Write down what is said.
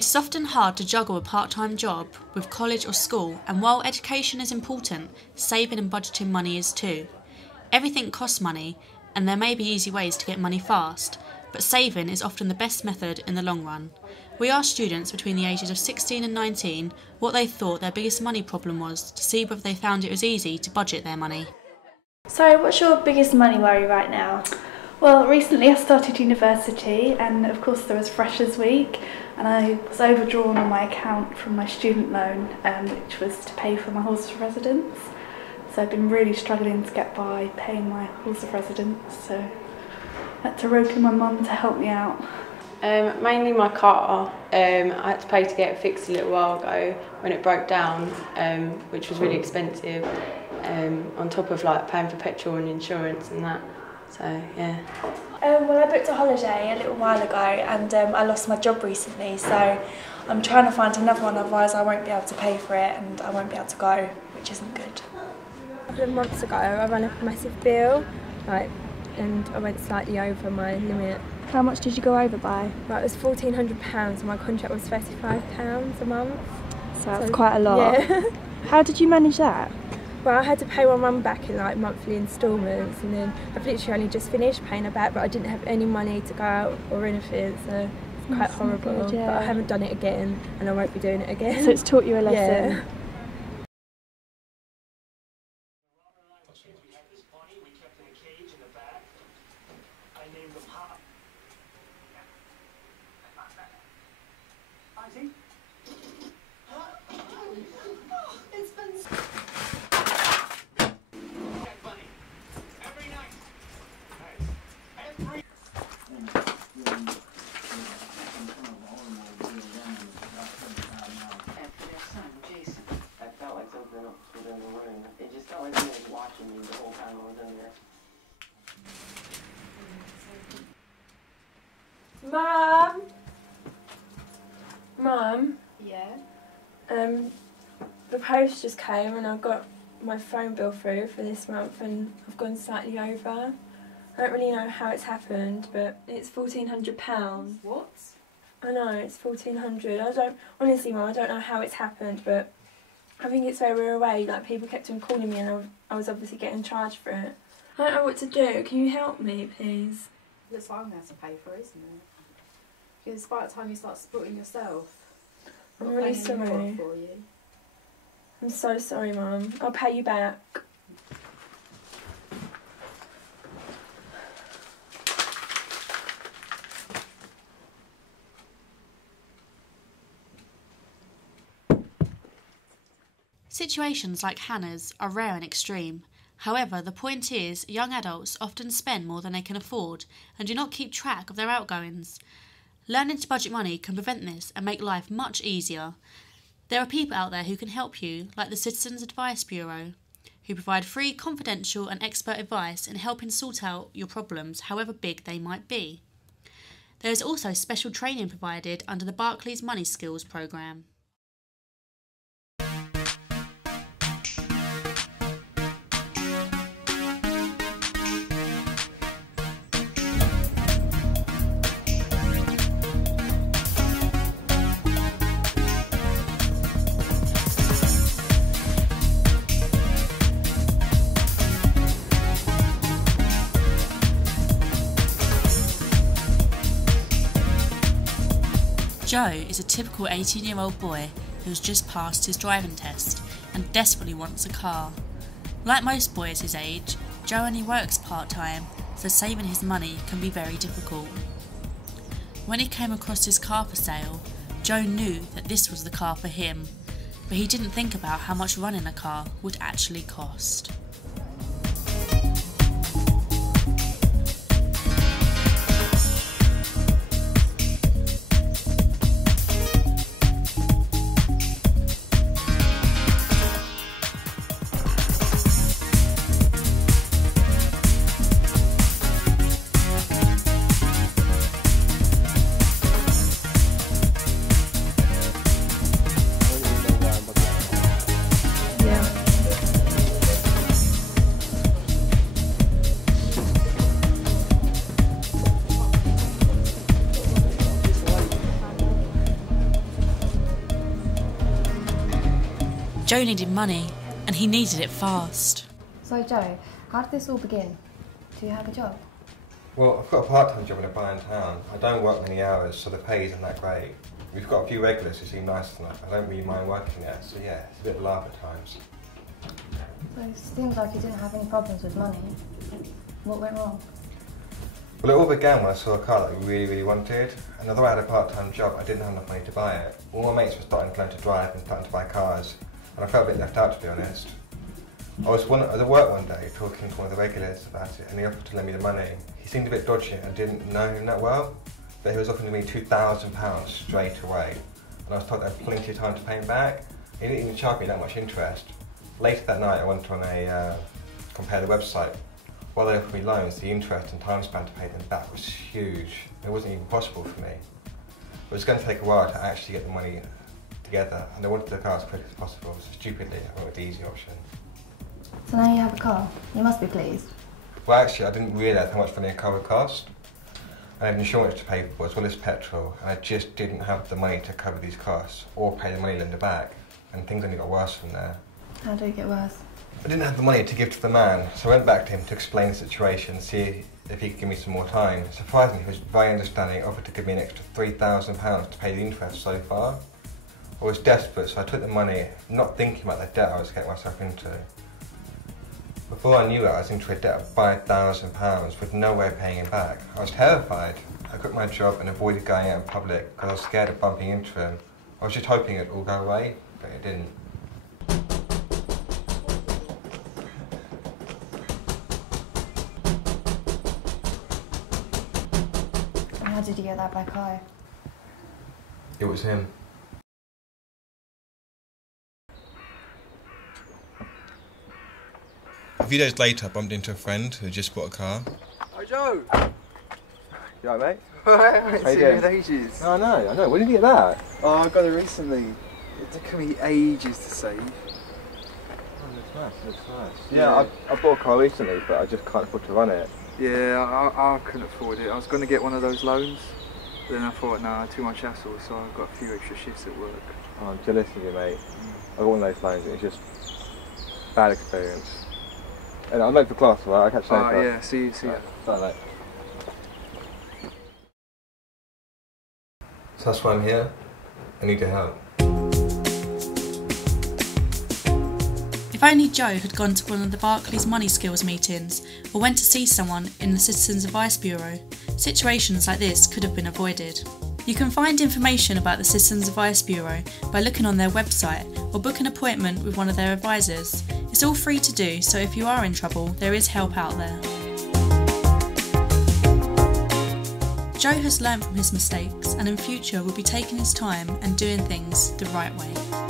It is often hard to juggle a part-time job with college or school, and while education is important, saving and budgeting money is too. Everything costs money, and there may be easy ways to get money fast, but saving is often the best method in the long run. We asked students between the ages of 16 and 19 what they thought their biggest money problem was to see whether they found it was easy to budget their money. So what's your biggest money worry right now? Well, recently I started university and of course there was Freshers Week and I was overdrawn on my account from my student loan, which was to pay for my halls of residence. So I've been really struggling to get by paying my halls of residence, so I had to rope in my mum to help me out. Mainly my car. I had to pay to get it fixed a little while ago when it broke down, which was really expensive, on top of like paying for petrol and insurance and that. So, yeah. Well, I booked a holiday a little while ago and I lost my job recently, so I'm trying to find another one, otherwise I won't be able to pay for it and I won't be able to go, which isn't good. A couple of months ago I ran up a massive bill, and I went slightly over my limit. How much did you go over by? It was £1,400 and my contract was £35 a month. So that's quite a lot. Yeah. How did you manage that? Well, I had to pay my mum back in monthly instalments, and then I've literally only just finished paying her back, but I didn't have any money to go out or anything, so it's quite horrible. Good, yeah. But I haven't done it again and I won't be doing it again. So it's taught you a lesson? Yeah. It just felt like he was watching me the whole time I was in there. Mum? Mum? Yeah? The post just came and I've got my phone bill through for this month and I've gone slightly over. I don't really know how it's happened, but it's £1,400. What? I know, it's £1,400. Honestly, Mum, I don't know how it's happened, but I think it's where we were away, people kept on calling me and I was obviously getting charged for it. I don't know what to do, can you help me please? Looks like I'm going to have to pay for it, isn't it? Because by the time you start supporting yourself, I'm really not paying any more sorry. for you. I'm so sorry, Mum. I'll pay you back. Situations like Hannah's are rare and extreme. However, the point is, young adults often spend more than they can afford and do not keep track of their outgoings. Learning to budget money can prevent this and make life much easier. There are people out there who can help you, like the Citizens Advice Bureau, who provide free, confidential and expert advice in helping sort out your problems, however big they might be. There is also special training provided under the Barclays Money Skills programme. Joe is a typical 18-year-old boy who has just passed his driving test and desperately wants a car. Like most boys his age, Joe only works part-time, so saving his money can be very difficult. When he came across his car for sale, Joe knew that this was the car for him, but he didn't think about how much running a car would actually cost. Joe needed money, and he needed it fast. So Joe, how did this all begin? Do you have a job? Well, I've got a part-time job in a bar in town. I don't work many hours, so the pay isn't that great. We've got a few regulars who seem nice enough. I don't really mind working there, so yeah, it's a bit of a laugh at times. So it seems like you didn't have any problems with money. What went wrong? Well, it all began when I saw a car that I really wanted, and although I had a part-time job, I didn't have enough money to buy it. All my mates were starting to learn to drive and starting to buy cars, and I felt a bit left out, to be honest. I was at work one day talking to one of the regulars about it, and he offered to lend me the money. He seemed a bit dodgy and I didn't know him that well, but he was offering me £2,000 straight away, and I was told I had plenty of time to pay him back. He didn't even charge me that much interest. Later that night I went on a compare the website. While they offered me loans, the interest and time span to pay them back was huge. It wasn't even possible for me. It was going to take a while to actually get the money together, and I wanted the car as quick as possible, so stupidly I went with the easy option. So now you have a car. You must be pleased. Well, actually, I didn't realise how much money a car would cost. I had insurance to pay for as well as petrol, and I just didn't have the money to cover these costs or pay the moneylender back, and things only got worse from there. How did it get worse? I didn't have the money to give to the man, so I went back to him to explain the situation and see if he could give me some more time. Surprisingly, he was very understanding, offered to give me an extra £3,000 to pay the interest so far. I was desperate, so I took the money, not thinking about the debt I was getting myself into. Before I knew it, I was into a debt of £5,000 with no way of paying him back. I was terrified. I quit my job and avoided going out in public because I was scared of bumping into him. I was just hoping it'd all go away, but it didn't. How did you get that back high? It was him. A few days later, I bumped into a friend who had just bought a car. Hi Joe! You alright, mate? I haven't seen you in ages. I know. When did you get that? Oh, I got it recently. It took me ages to save. Oh, looks nice. Yeah, I bought a car recently, but I just can't afford to run it. Yeah, I couldn't afford it. I was going to get one of those loans, but then I thought, nah, too much hassle, so I got a few extra shifts at work. Oh, I'm jealous of you, mate. I got one of those loans, and it's just bad experience. And I'm late for class, right? I'll catch you later. Oh, yeah, see you. Bye, mate. So that's why I'm here. I need your help. If only Joe had gone to one of the Barclays money skills meetings or went to see someone in the Citizens Advice Bureau, situations like this could have been avoided. You can find information about the Citizens Advice Bureau by looking on their website or book an appointment with one of their advisors. It's all free to do, so if you are in trouble, there is help out there. Joe has learned from his mistakes and in future will be taking his time and doing things the right way.